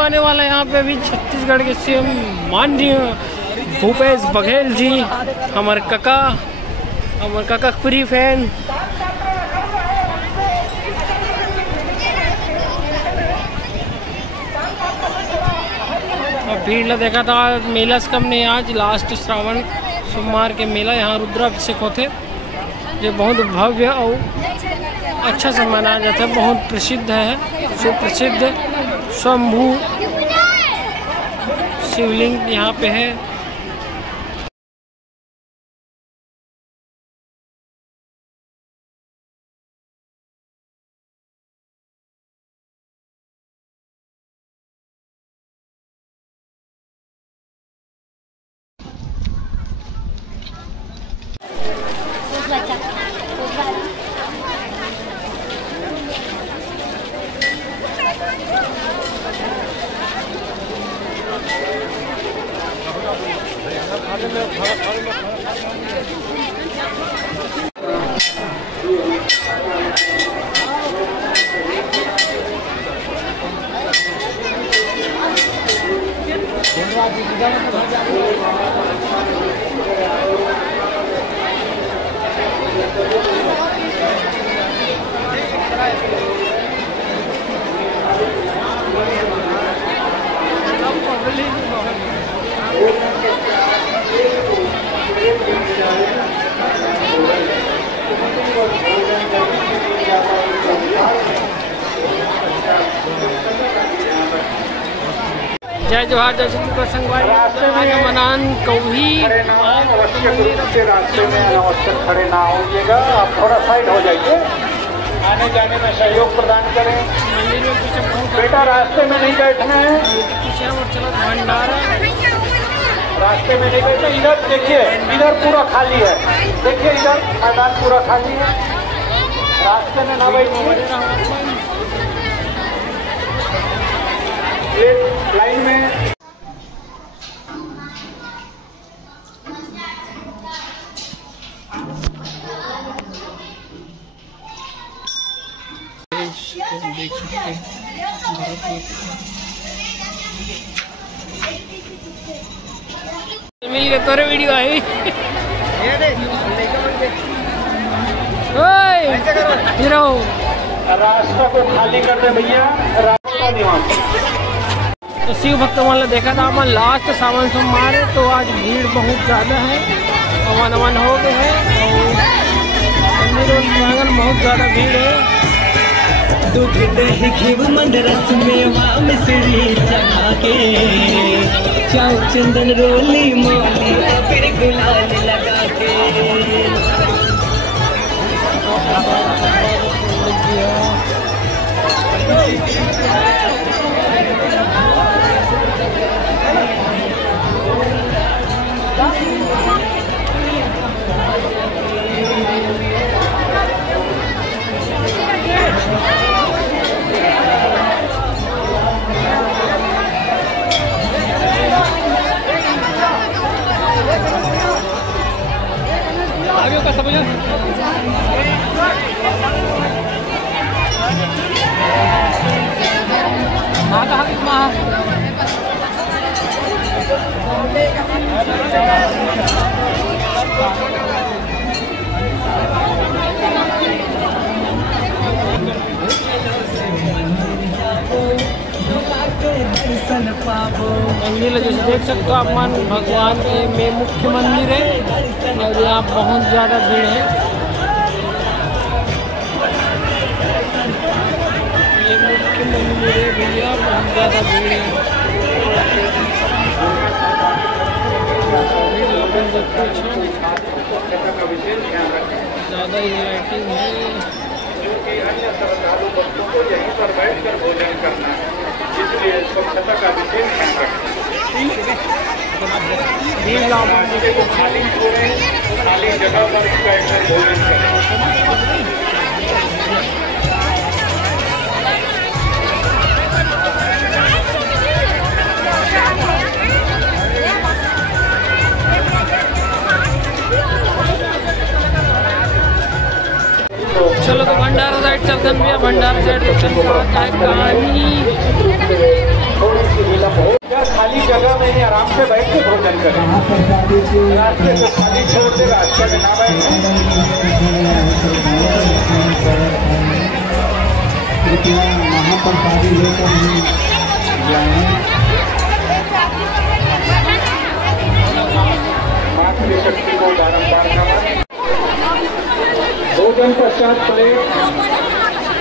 आने वाला है यहाँ पे अभी छत्तीसगढ़ के सीएम माननीय भूपेश बघेल जी, हमारे काका फ्री फैन। और भीड़ ला देखा था मेला से कम नहीं, आज लास्ट श्रावण सोमवार के मेला यहाँ रुद्राभिषेक होते, जो बहुत भव्य और अच्छा से मनाया जाता है। बहुत प्रसिद्ध है, सुप्रसिद्ध शंभू शिवलिंग यहाँ पे है। जय जोहार, जय श्री कृष्ण संगवारी मनान कौही। रास्ते में अनावश्यक खड़े ना होइएगा, आप थोड़ा साइड हो जाइए, आने जाने में सहयोग प्रदान करें। बेटा रास्ते में नहीं बैठना है, भंडारा रास्ते में नहीं बैठे। इधर देखिए, इधर पूरा खाली है, देखिए इधर मैदान पूरा खाली है, रास्ते में ना बैठिए। एक लाइन में देख सकते हैं मिल गए तोरे वीडियो आई। रास्ता को खाली कर दे भैया, रास्ता निवास। तो शिव भक्त वाला देखा था अपन लास्ट सावन सोमवार है, तो आज भीड़ बहुत ज़्यादा है, अवन हो गए हैं और मंदिर प्रांगण बहुत ज़्यादा भीड़ है। दूध दही घीव मंडरस मेवा मिश्री चखा के, चाउ चंदन रोली मोली फिर गुलाल लगा के। मंदिर जैसे देख सकते हो आप, मान भगवान के में मुख्य मंदिर है और यहाँ बहुत ज़्यादा भीड़ है। ये मुख्य मंदिर है भैया, बहुत ज़्यादा भीड़ है। ज़्यादा ही लाइटिंग है, क्योंकि अन्य श्रद्धालु भक्तों को यहीं पर बैठकर भोजन करना है, इसलिए स्वच्छता का विशेष ध्यान रखें। खाली छोड़ें, खाली जगह पर बैठकर भोजन करें। चलो तो भंडारा साइड चलते हैं भैया, भंडारा साइड देखते हैं कहानी। खाली जगह में ही आराम से बैठ के भोजन करें। रास्ते को खाली छोड़ दे, रास्ते में ना बैठे। कृपया महाप्रसादी लेकर ही जाएं। मातृशक्ति को बारंबार नमन। भोजन पश्चात प्लेट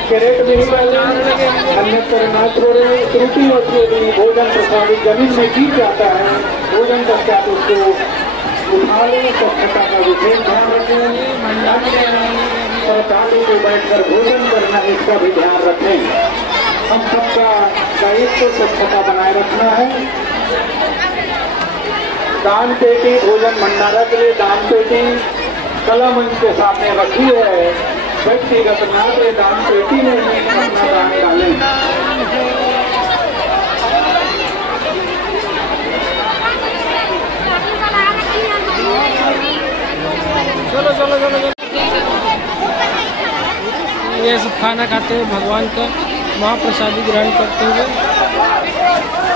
कैरेट में ही डालें, अन्यत्र न छोड़ें। त्रुटि होती है, भोजन प्रसादी जमीन में गिर जाता है। भोजन पश्चात उसको उठा लें, स्वच्छता का विशेष ध्यान रखें। श्रद्धालु को बैठकर भोजन करना, इसका भी ध्यान रखें। हम सबका दायित्व स्वच्छता बनाए रखना है। दान पेटी, भोजन भंडारा के लिए दान पेटी कला मंच के सामने रखी है। व्यक्तिगत ना दे, दान पेटी में ही अपना दान डालें। चलो चलो चलो चलो। ये सब खाना खाते हुए भगवान का महाप्रसादी ग्रहण करते हुए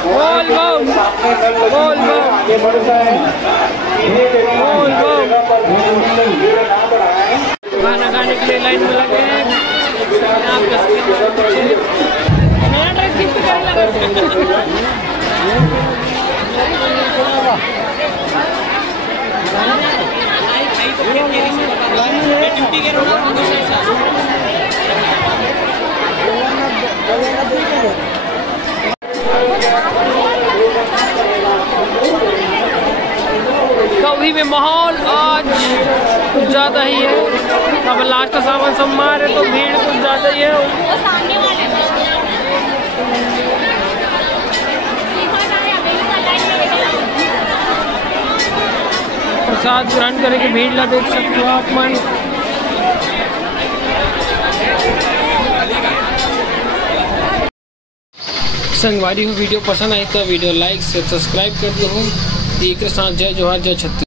बोल बोल बोल बोल आगे बढ़ता है। खाना खाने के लिए लाइन में लगे हैं। कभी में माहौल आज कुछ ज़्यादा ही है। अब लास्ट सावन सोमवार है तो भीड़ कुछ ज़्यादा ही है। प्रसाद ग्रहण करने की भीड़ ला देख सकते हो आप मन। संगवारी हो वीडियो पसंद आई तो वीडियो लाइक से सब्सक्राइब कर दो। एक साथ जय जोहार जय छत्तीसगढ़।